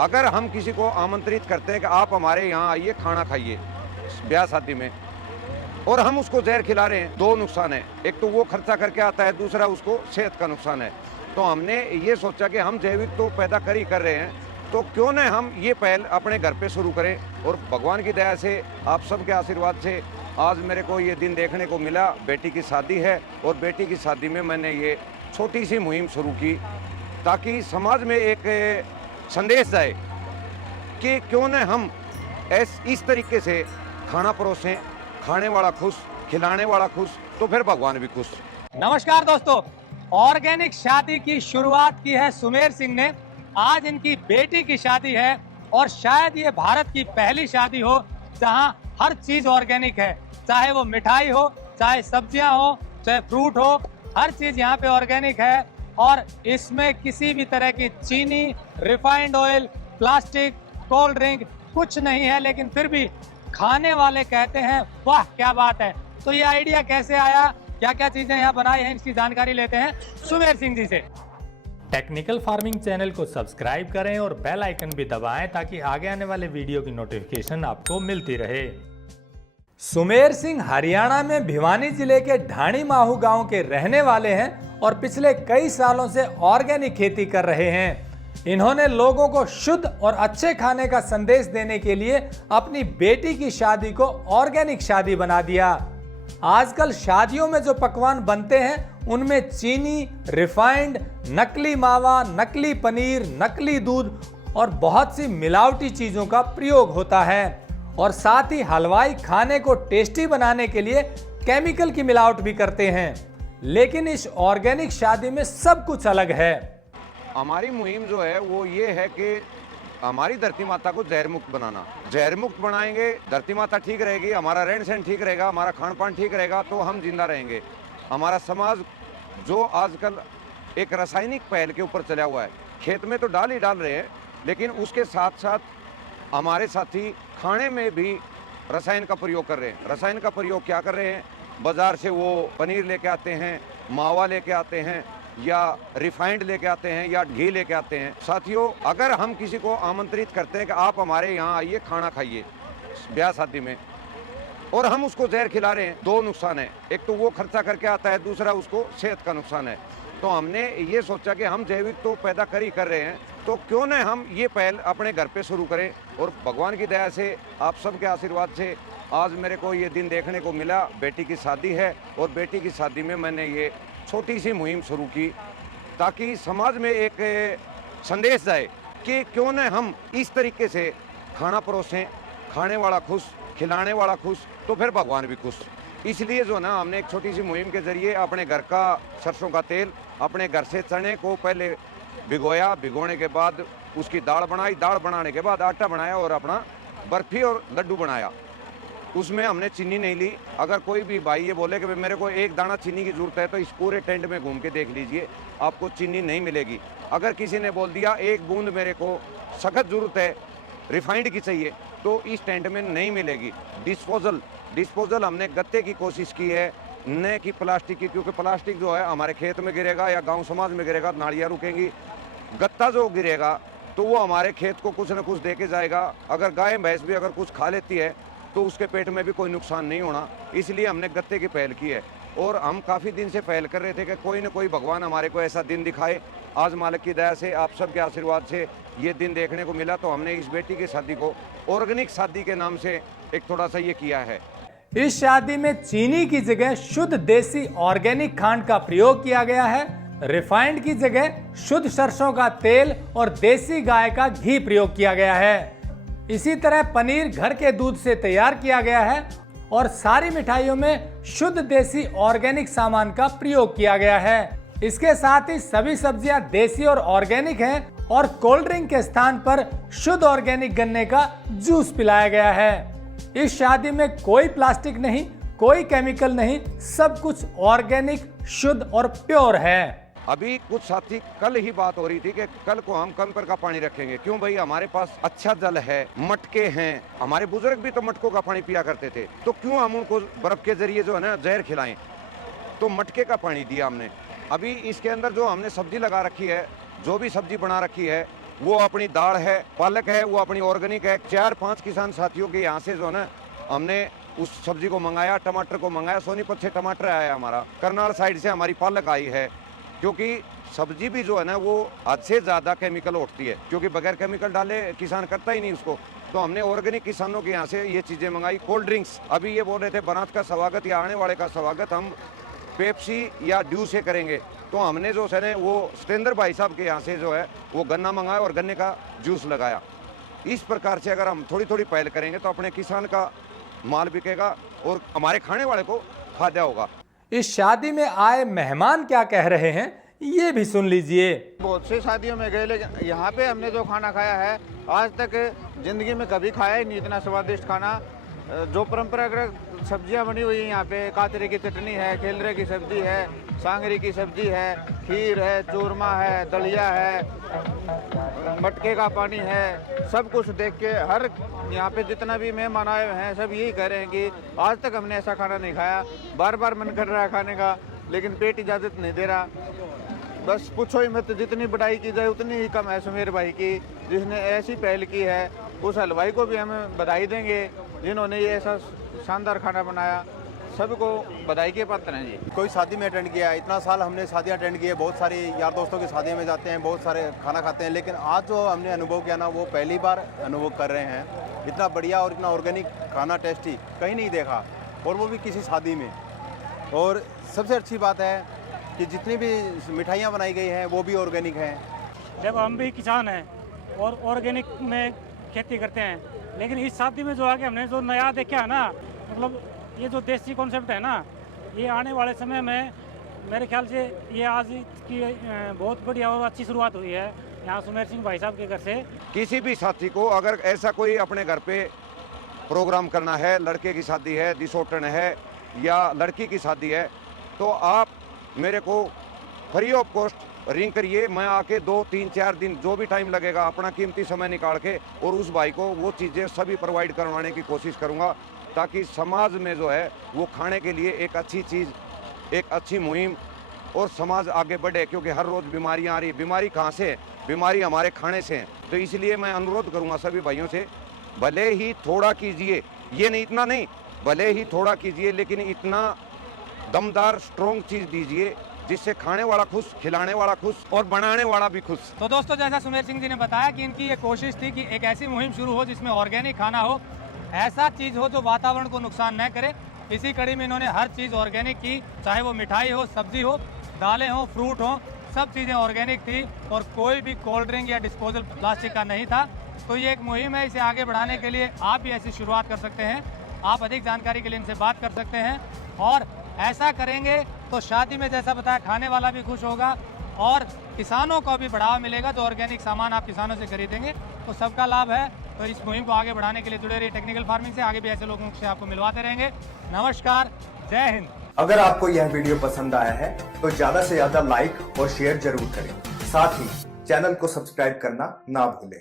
अगर हम किसी को आमंत्रित करते हैं कि आप हमारे यहाँ आइए खाना खाइए ब्याह शादी में, और हम उसको जहर खिला रहे हैं, दो नुकसान है। एक तो वो खर्चा करके आता है, दूसरा उसको सेहत का नुकसान है। तो हमने ये सोचा कि हम जैविक तो पैदा कर रहे हैं, तो क्यों न हम ये पहल अपने घर पे शुरू करें। और भगवान की दया से, आप सबके आशीर्वाद से आज मेरे को ये दिन देखने को मिला। बेटी की शादी है और बेटी की शादी में मैंने ये छोटी सी मुहिम शुरू की ताकि समाज में एक संदेश जाए कि क्यों न हम इस तरीके से खाना परोसें, खाने वाला खुश, खिलाने वाला खुश, तो फिर भगवान भी खुश। नमस्कार दोस्तों, ऑर्गेनिक शादी की शुरुआत की है सुमेर सिंह ने। आज इनकी बेटी की शादी है और शायद ये भारत की पहली शादी हो जहां हर चीज ऑर्गेनिक है, चाहे वो मिठाई हो, चाहे सब्जियां हो, चाहे फ्रूट हो, हर चीज यहाँ पे ऑर्गेनिक है। और इसमें किसी भी तरह की चीनी, refined oil, plastic, cold drink कुछ नहीं है, लेकिन फिर भी खाने वाले कहते हैं वाह क्या बात है। तो ये आइडिया कैसे आया, क्या क्या चीजें यहाँ बनाई हैं, इसकी जानकारी लेते हैं सुमेर सिंह जी से। टेक्निकल फार्मिंग चैनल को सब्सक्राइब करें और बेल आइकन भी दबाएं ताकि आगे आने वाले वीडियो की नोटिफिकेशन आपको मिलती रहे। सुमेर सिंह हरियाणा में भिवानी जिले के ढाणी माहू गांव के रहने वाले हैं और पिछले कई सालों से ऑर्गेनिक खेती कर रहे हैं। इन्होंने लोगों को शुद्ध और अच्छे खाने का संदेश देने के लिए अपनी बेटी की शादी को ऑर्गेनिक शादी बना दिया। आजकल शादियों में जो पकवान बनते हैं उनमें चीनी, रिफाइंड, नकली मावा, नकली पनीर, नकली दूध और बहुत सी मिलावटी चीजों का प्रयोग होता है। और साथ ही हलवाई खाने को टेस्टी बनाने के लिए केमिकल की मिलावट भी करते हैं। लेकिन इस ऑर्गेनिक शादी में सब कुछ अलग है। हमारी मुहिम जो है वो ये है कि हमारी धरती माता को जहर मुक्त बनाना। जहर मुक्त बनाएंगे, धरती माता ठीक रहेगी, हमारा रहन सहन ठीक रहेगा, हमारा खान पान ठीक रहेगा, तो हम जिंदा रहेंगे। हमारा समाज जो आजकल एक रासायनिक पहल के ऊपर चला हुआ है, खेत में तो डाल ही डाल रहे हैं, लेकिन उसके साथ साथ हमारे साथी खाने में भी रसायन का प्रयोग कर रहे हैं। रसायन का प्रयोग क्या कर रहे हैं, बाजार से वो पनीर लेके आते हैं, मावा लेके आते हैं, या रिफाइंड लेके आते हैं, या घी लेके आते हैं। साथियों, अगर हम किसी को आमंत्रित करते हैं कि आप हमारे यहाँ आइए खाना खाइए ब्याह शादी में, और हम उसको जहर खिला रहे हैं, दो नुकसान है। एक तो वो खर्चा करके आता है, दूसरा उसको सेहत का नुकसान है। तो हमने ये सोचा कि हम जैविक तो पैदा कर रहे हैं, तो क्यों न हम ये पहल अपने घर पे शुरू करें। और भगवान की दया से, आप सबके आशीर्वाद से आज मेरे को ये दिन देखने को मिला। बेटी की शादी है और बेटी की शादी में मैंने ये छोटी सी मुहिम शुरू की ताकि समाज में एक संदेश जाए कि क्यों न हम इस तरीके से खाना परोसें, खाने वाला खुश, खिलाने वाला खुश, तो फिर भगवान भी खुश। इसलिए जो ना हमने एक छोटी सी मुहिम के जरिए अपने घर का सरसों का तेल, अपने घर से चने को पहले भिगोया, भिगोने के बाद उसकी दाल बनाई, दाल बनाने के बाद आटा बनाया और अपना बर्फी और लड्डू बनाया। उसमें हमने चीनी नहीं ली। अगर कोई भी भाई ये बोले कि मेरे को एक दाना चीनी की जरूरत है, तो इस पूरे टेंट में घूम के देख लीजिए, आपको चीनी नहीं मिलेगी। अगर किसी ने बोल दिया एक बूंद मेरे को सख्त जरूरत है, रिफाइंड की चाहिए, तो इस टेंट में नहीं मिलेगी। डिस्पोजल हमने गत्ते की कोशिश की है, न कि प्लास्टिक की, क्योंकि प्लास्टिक जो है हमारे खेत में गिरेगा या गाँव समाज में गिरेगा, नालियाँ रुकेंगी। गत्ता जो गिरेगा तो वो हमारे खेत को कुछ न कुछ दे के जाएगा। अगर गाय भैंस भी अगर कुछ खा लेती है तो उसके पेट में भी कोई नुकसान नहीं होना, इसलिए हमने गत्ते की पहल की है। और हम काफ़ी दिन से पहल कर रहे थे कि कोई न कोई भगवान हमारे को ऐसा दिन दिखाए। आज मालिक की दया से, आप सबके आशीर्वाद से ये दिन देखने को मिला, तो हमने इस बेटी की शादी को ऑर्गेनिक शादी के नाम से एक थोड़ा सा ये किया है। इस शादी में चीनी की जगह शुद्ध देसी ऑर्गेनिक खांड का प्रयोग किया गया है। रिफाइंड की जगह शुद्ध सरसों का तेल और देसी गाय का घी प्रयोग किया गया है। इसी तरह पनीर घर के दूध से तैयार किया गया है और सारी मिठाइयों में शुद्ध देसी ऑर्गेनिक सामान का प्रयोग किया गया है। इसके साथ ही सभी सब्जियां देसी और ऑर्गेनिक हैं और कोल्ड ड्रिंक के स्थान पर शुद्ध ऑर्गेनिक गन्ने का जूस पिलाया गया है। इस शादी में कोई प्लास्टिक नहीं, कोई केमिकल नहीं, सब कुछ ऑर्गेनिक, शुद्ध और प्योर है। अभी कुछ साथी कल ही बात हो रही थी कि कल को हम कंकर का पानी रखेंगे। क्यों भाई, हमारे पास अच्छा जल है, मटके हैं, हमारे बुजुर्ग भी तो मटकों का पानी पिया करते थे, तो क्यों हम उनको बर्फ के जरिए जो है ना जहर खिलाएं। तो मटके का पानी दिया हमने। अभी इसके अंदर जो हमने सब्जी लगा रखी है, जो भी सब्जी बना रखी है, वो अपनी दाल है, पालक है, वो अपनी ऑर्गेनिक है। 4-5 किसान साथियों के यहाँ से जो है ना हमने उस सब्जी को मंगाया, टमाटर को मंगाया। सोनीपत से टमाटर आया हमारा, करनाल साइड से हमारी पालक आई है, क्योंकि सब्जी भी जो है ना वो हद से ज़्यादा केमिकल उठती है, क्योंकि बगैर केमिकल डाले किसान करता ही नहीं उसको। तो हमने ऑर्गेनिक किसानों के यहाँ से ये चीज़ें मंगाई। कोल्ड ड्रिंक्स, अभी ये बोल रहे थे बारात का स्वागत या आने वाले का स्वागत हम पेप्सी या ड्यू से करेंगे, तो हमने जो है वो सतेंद्र भाई साहब के यहाँ से जो है वो गन्ना मंगाया और गन्ने का जूस लगाया। इस प्रकार से अगर हम थोड़ी थोड़ी पहल करेंगे तो अपने किसान का माल बिकेगा और हमारे खाने वाले को फायदा होगा। इस शादी में आए मेहमान क्या कह रहे हैं ये भी सुन लीजिए। बहुत सी शादियों में गए, लेकिन यहाँ पे हमने जो खाना खाया है आज तक जिंदगी में कभी खाया ही नहीं इतना स्वादिष्ट खाना। जो परंपरागत सब्जियां बनी हुई है यहाँ पे, कातरे की चटनी है, खेलरे की सब्जी है, सांगरी की सब्जी है, खीर है, चूरमा है, दलिया है, मटके का पानी है। सब कुछ देख के हर यहाँ पे जितना भी मेहमान आए हुए हैं सब यही कह रहे हैं कि आज तक हमने ऐसा खाना नहीं खाया। बार बार मन कर रहा है खाने का, लेकिन पेट इजाज़त नहीं दे रहा। बस पूछो ही मत, जितनी बढ़ाई की जाए उतनी ही कम है सुमेर भाई की, जिसने ऐसी पहल की है। उस हलवाई को भी हम बधाई देंगे जिन्होंने ये ऐसा शानदार खाना बनाया। सबको बधाई के पात्र हैं जी। कोई शादी में अटेंड किया है, इतना साल हमने शादियां अटेंड की है, बहुत सारे यार दोस्तों की शादी में जाते हैं, बहुत सारे खाना खाते हैं, लेकिन आज जो हमने अनुभव किया ना वो पहली बार अनुभव कर रहे हैं। इतना बढ़िया और इतना ऑर्गेनिक खाना टेस्टी कहीं नहीं देखा, और वो भी किसी शादी में। और सबसे अच्छी बात है कि जितनी भी मिठाइयाँ बनाई गई हैं वो भी ऑर्गेनिक हैं। देखो हम भी किसान हैं और ऑर्गेनिक में खेती करते हैं, लेकिन इस शादी में जो आगे हमने जो नया देखा है ना, मतलब ये जो देसी कॉन्सेप्ट है ना, ये आने वाले समय में मेरे ख्याल से ये आज की बहुत बढ़िया और अच्छी शुरुआत हुई है यहाँ सुमेर सिंह भाई साहब के घर से। किसी भी साथी को अगर ऐसा कोई अपने घर पे प्रोग्राम करना है, लड़के की शादी है, दिसोटन है या लड़की की शादी है, तो आप मेरे को फ्री ऑफ कॉस्ट रिंग करिए। मैं आके 2, 3, 4 दिन जो भी टाइम लगेगा अपना कीमती समय निकाल के और उस भाई को वो चीज़ें सभी प्रोवाइड करवाने की कोशिश करूँगा, ताकि समाज में जो है वो खाने के लिए एक अच्छी चीज़, एक अच्छी मुहिम और समाज आगे बढ़े। क्योंकि हर रोज़ बीमारियाँ आ रही, बीमारी कहाँ से है? बीमारी हमारे खाने से है। तो इसलिए मैं अनुरोध करूँगा सभी भाइयों से, भले ही थोड़ा कीजिए, ये नहीं इतना नहीं, भले ही थोड़ा कीजिए, लेकिन इतना दमदार स्ट्रॉन्ग चीज़ दीजिए जिससे खाने वाला खुश, खिलाने वाला खुश और बनाने वाला भी खुश। तो दोस्तों, जैसा सुमेर सिंह जी ने बताया कि इनकी ये कोशिश थी कि एक ऐसी मुहिम शुरू हो जिसमें ऑर्गेनिक खाना हो, ऐसा चीज़ हो जो वातावरण को नुकसान न करे। इसी कड़ी में इन्होंने हर चीज़ ऑर्गेनिक की, चाहे वो मिठाई हो, सब्जी हो, दालें हो, फ्रूट हो, सब चीज़ें ऑर्गेनिक थी और कोई भी कोल्ड ड्रिंक या डिस्पोजल प्लास्टिक का नहीं था। तो ये एक मुहिम है, इसे आगे बढ़ाने के लिए आप भी ऐसी शुरुआत कर सकते हैं। आप अधिक जानकारी के लिए इनसे बात कर सकते हैं, और ऐसा करेंगे तो शादी में जैसा बताया खाने वाला भी खुश होगा और किसानों को भी बढ़ावा मिलेगा। जो ऑर्गेनिक सामान आप किसानों से खरीदेंगे तो सबका लाभ है। तो इस मुहिम को आगे बढ़ाने के लिए जुड़े रहिए टेक्निकल फार्मिंग से। आगे भी ऐसे लोगों से आपको मिलवाते रहेंगे। नमस्कार, जय हिंद। अगर आपको यह वीडियो पसंद आया है तो ज्यादा से ज्यादा लाइक और शेयर जरूर करें। साथ ही चैनल को सब्सक्राइब करना ना भूलें।